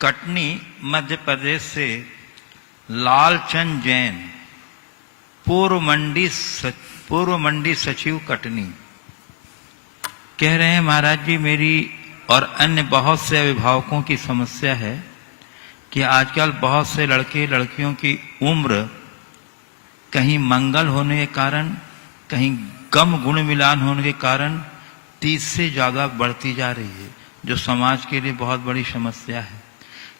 कटनी मध्य प्रदेश से लालचंद जैन, पूर्व मंडी सचिव कटनी, कह रहे हैं महाराज जी मेरी और अन्य बहुत से अभिभावकों की समस्या है कि आजकल बहुत से लड़के लड़कियों की उम्र कहीं मंगल होने के कारण, कहीं गम गुण मिलान होने के कारण 30 से ज्यादा बढ़ती जा रही है, जो समाज के लिए बहुत बड़ी समस्या है।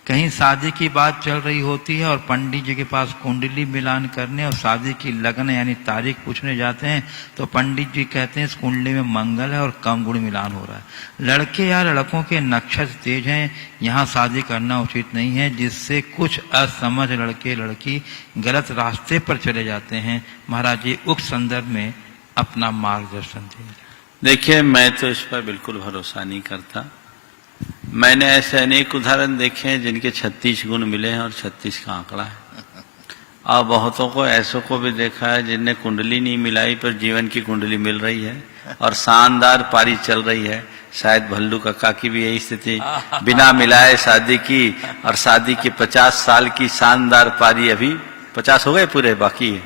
कहीं शादी की बात चल रही होती है और पंडित जी के पास कुंडली मिलान करने और शादी की लगन यानी तारीख पूछने जाते हैं तो पंडित जी कहते हैं इस कुंडली में मंगल है और कम गुण मिलान हो रहा है। लड़के या लड़कों के नक्षत्र तेज हैं, यहाँ शादी करना उचित नहीं है, जिससे कुछ असमझ लड़के लड़की गलत रास्ते पर चले जाते हैं। महाराज जी उक्त संदर्भ में अपना मार्गदर्शन दें। देखिए, मैं तो इस पर बिल्कुल भरोसा नहीं करता। मैंने ऐसे अनेक उदाहरण देखे हैं जिनके 36 गुण मिले हैं और 36 का आंकड़ा है, और बहुतों को ऐसों को भी देखा है जिनने कुंडली नहीं मिलाई पर जीवन की कुंडली मिल रही है और शानदार पारी चल रही है। शायद भल्लू काका की भी यही स्थिति, बिना मिलाए शादी की और शादी की 50 साल की शानदार पारी, अभी 50 हो गए पूरे, बाकी है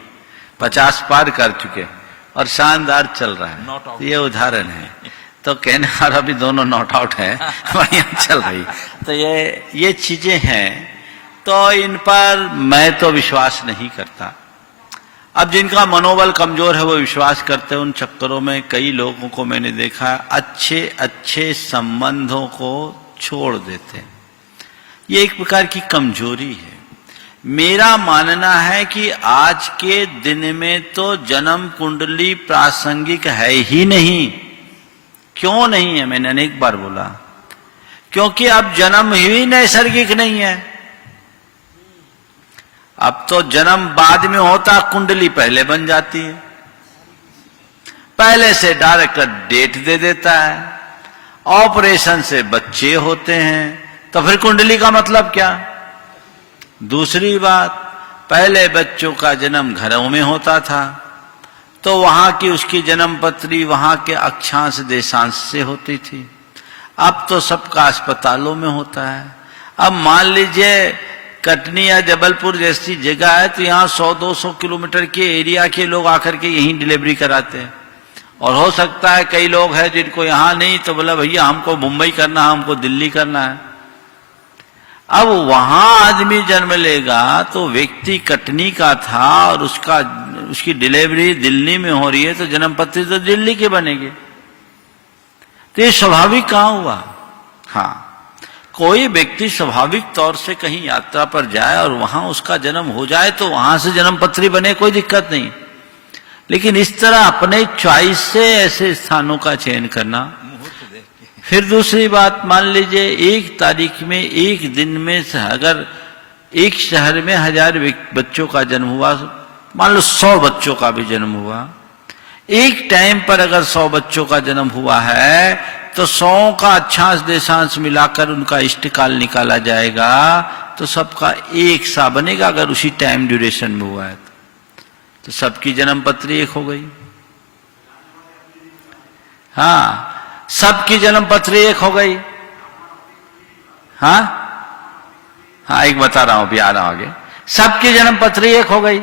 50 पार कर चुके और शानदार चल रहा है। ये उदाहरण है। तो कहने और अभी दोनों नॉट आउट है, बढ़िया चल रही। तो ये चीजें हैं, तो इन पर मैं तो विश्वास नहीं करता। अब जिनका मनोबल कमजोर है वो विश्वास करते हैं, उन चक्करों में कई लोगों को मैंने देखा है अच्छे अच्छे संबंधों को छोड़ देते हैं। ये एक प्रकार की कमजोरी है। मेरा मानना है कि आज के दिन में तो जन्म कुंडली प्रासंगिक है ही नहीं। क्यों नहीं है? मैंने अनेक बार बोला, क्योंकि अब जन्म ही नैसर्गिक नहीं है। अब तो जन्म बाद में होता, कुंडली पहले बन जाती है, पहले से डायरेक्ट डेट दे देता है, ऑपरेशन से बच्चे होते हैं, तो फिर कुंडली का मतलब क्या? दूसरी बात, पहले बच्चों का जन्म घरों में होता था तो वहां की उसकी जन्म पत्री वहां के अक्षांश देशांश से होती थी। अब तो सबका अस्पतालों में होता है। अब मान लीजिए कटनी या जबलपुर जैसी जगह है तो यहाँ 100-200 किलोमीटर के एरिया के लोग आकर के यहीं डिलीवरी कराते हैं, और हो सकता है कई लोग हैं जिनको यहाँ नहीं, तो बोला भैया हमको मुंबई करना है, हमको दिल्ली करना है। अब वहां आदमी जन्म लेगा तो व्यक्ति कटनी का था और उसकी डिलीवरी दिल्ली में हो रही है, तो जन्म पत्री तो दिल्ली के बनेगी। तो ये स्वाभाविक कहां हुआ? हाँ, कोई व्यक्ति स्वाभाविक तौर से कहीं यात्रा पर जाए और वहां उसका जन्म हो जाए तो वहां से जन्म पत्री बने, कोई दिक्कत नहीं। लेकिन इस तरह अपने चॉइस से ऐसे स्थानों का चयन करना। फिर दूसरी बात, मान लीजिए एक तारीख में, एक दिन में अगर एक शहर में 1000 बच्चों का जन्म हुआ, मान लो 100 बच्चों का भी जन्म हुआ, एक टाइम पर अगर 100 बच्चों का जन्म हुआ है तो 100 का अक्षांश देशांश मिलाकर उनका इष्टकाल निकाला जाएगा तो सबका एक सा बनेगा। अगर उसी टाइम ड्यूरेशन में हुआ है तो सबकी जन्म पत्री एक हो गई। हाँ, सबकी जन्म पत्री एक हो गई। हाँ हाँ, एक बता रहा हूं, अभी आ रहा हूं आगे। सबकी जन्म पत्री एक हो गई।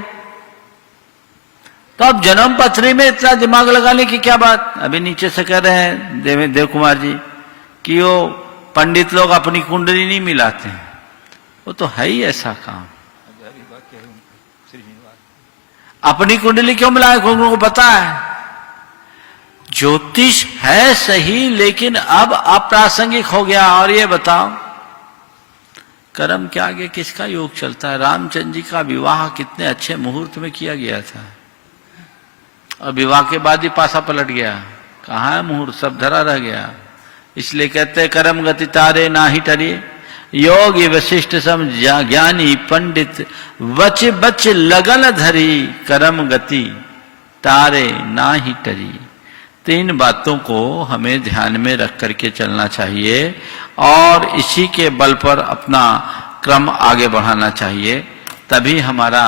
तो अब जन्म पत्री में इतना दिमाग लगाने की क्या बात? अभी नीचे से कह रहे हैं देव कुमार जी कि वो पंडित लोग अपनी कुंडली नहीं मिलाते हैं। वो तो है ही ऐसा काम। अपनी कुंडली क्यों मिलाए? उनको पता है ज्योतिष है सही, लेकिन अब अप्रासंगिक हो गया। और ये बताओ, कर्म के आगे किसका योग चलता है? रामचंद्र जी का विवाह कितने अच्छे मुहूर्त में किया गया था, और विवाह के बाद ही पासा पलट गया। कहाँ है मुहूर्त? सब धरा रह गया। इसलिए कहते कर्म गति तारे ना ही टरी, योगी वशिष्ठ सम ज्ञानी पंडित, वच बच लगन धरी, कर्म गति तारे ना ही टरी। 3 बातों को हमें ध्यान में रख करके चलना चाहिए और इसी के बल पर अपना क्रम आगे बढ़ाना चाहिए, तभी हमारा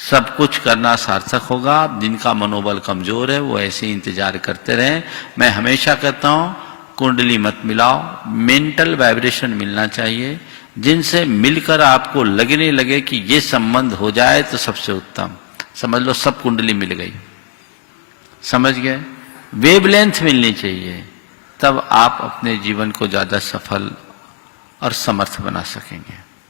सब कुछ करना सार्थक होगा। जिनका मनोबल कमजोर है वो ऐसे ही इंतजार करते रहें। मैं हमेशा कहता हूं कुंडली मत मिलाओ, मेंटल वाइब्रेशन मिलना चाहिए। जिनसे मिलकर आपको लगने लगे कि ये संबंध हो जाए तो सबसे उत्तम। समझ लो सब कुंडली मिल गई, समझ गए? वेवलेंथ मिलनी चाहिए, तब आप अपने जीवन को ज्यादा सफल और समर्थ बना सकेंगे।